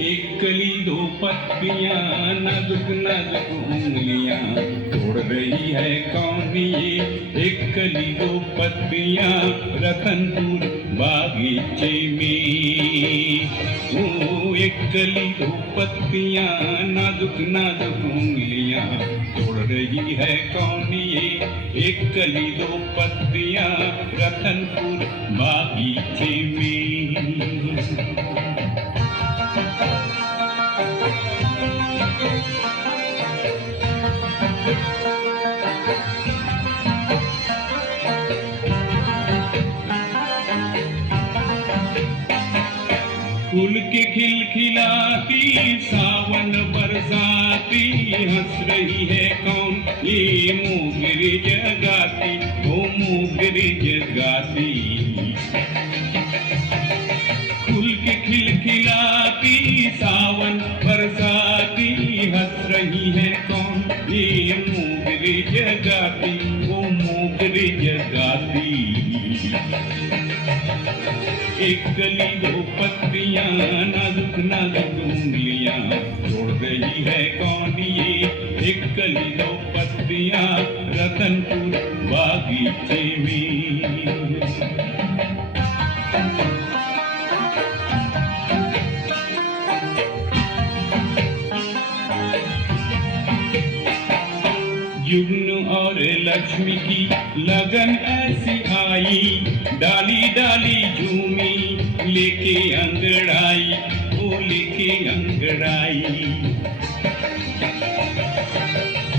एक कली दो पत्तियां, नाजुक नाजुक उंगलियां, तोड़ रही है कौन ये? एक कली दो पत्तियां, रतनपुर बागीचे में। ओ एक कली दो पत्तियां, नाजुक नाजुक उंगलियां, तोड़ रही है कौन ये? एक कली दो पत्तियां, रतनपुर बागीचे में। फूल के खिलखिलाती, सावन बरसाती, हंस रही है कौन? ये मोगरी जगाती, ओ मोगरी जगाती। फूल के खिलखिलाती, सावन बरसाती, हंस रही है कौन? ये मोगरी जगाती, ओ मोगरी जगाती। एक कली दो पत्तियां, नाजुक नाजुक उंगलियां, तोड़ रही है कौन ये? एक कली दो पत्तियां, रतनपुर बागीचे में। जुगनू और लक्ष्मी की लगन ऐसी आई, डाली डाली झूमी, लेके अंगड़ाई, ओ लेके अंगड़ाई।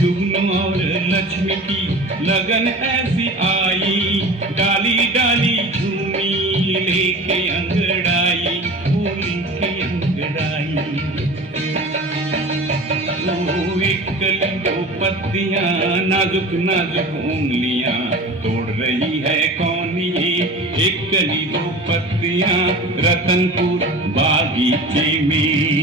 जुगनू और लक्ष्मी की लगन ऐसी आई, डाली डाली झूमी, लेके अंगड़ाई, ओ लेके अंगड़ाई। एक कली दो पत्तियां, नाजुक नाजुक उंगलियां, तोड़ रही है कौन ये? एक कली दो पत्तियां, रतनपुर बागीचे में।